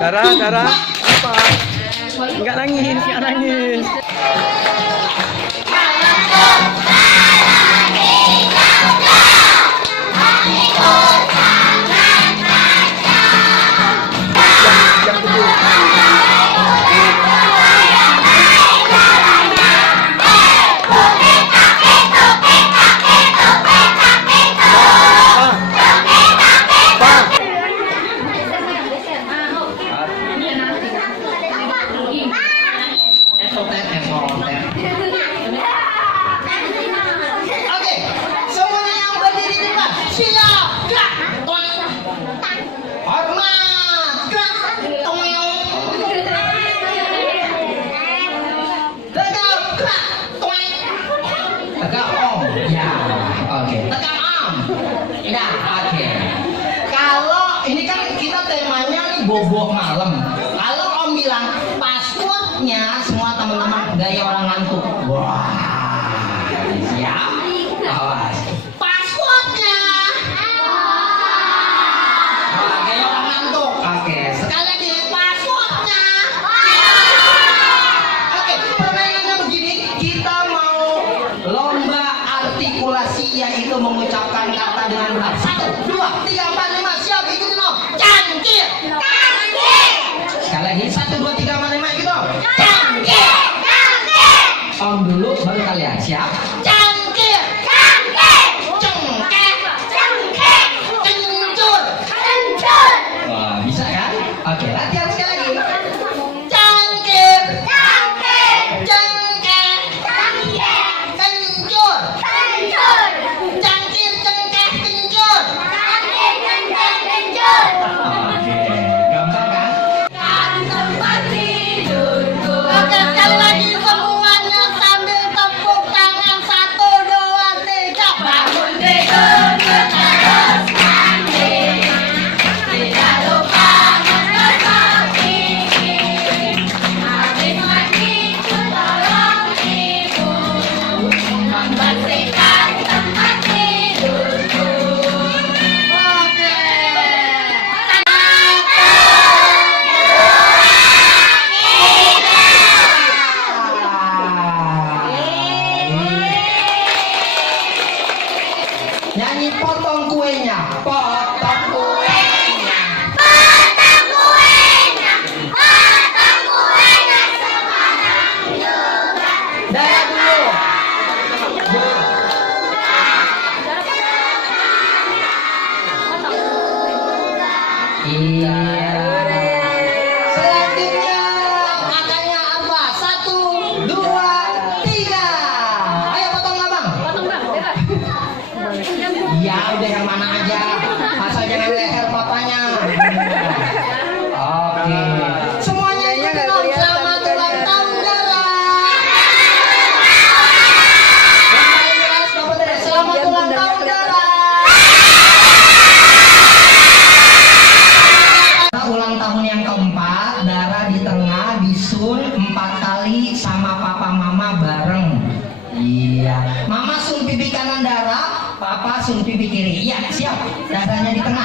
Dara, apa? Enggak nangis. Bobok malam. Kalau Om bilang passwordnya, semua teman-teman gaya orang ngantuk. Wah, siap. Awas. Passwordnya. Wah, gaya orang ngantuk. Oke, sekali lagi passwordnya. Oke, permainannya begini. Kita mau lomba artikulasi, yaitu mengucapkan kata dengan benar. 1, 2, 3, 4, 5, siap. Ikutin Om. Cangkir. Sekali lagi 1, 2, 3, 4, 5 gitu. Cangkir. Om dulu baru kalian. Siap? Cangkir. Cengkeh. Kencur. Wah, bisa kan? Oke, latihan sekali lagi. Cangkir. Cengkeh. Kencur. Cangkir, cengkeh, kencur. Oke, gampang kan? Oke, sekali lagi semuanya sambil tepuk tangan. 1, 2, 3. Bangun tidur, kita terus mandi. Tidak lupa menutupi. Habis mandi, tolong ibu membersihkan tempat tidurku. Oke. Nyanyi potong kuenya, potong kuenya. Daya dulu. Iya. Selanjutnya angkanya apa? 1, 2, 3. Ayo potong abang. Iya, udah yang mana aja. Asal jangan leher papanya. Oke. Semuanya ikutin Om. Selamat ulang tahun Dara. Yang paling jelas Bapak Dara. Selamat ulang tahun Dara. Ulang tahun yang keempat, Dara di tengah, disun 4 kali sama papa mama bareng. Iya. Mama sun pipi kanan Dara, papa sun pipi kiri. Iya, siap. Daranya di tengah.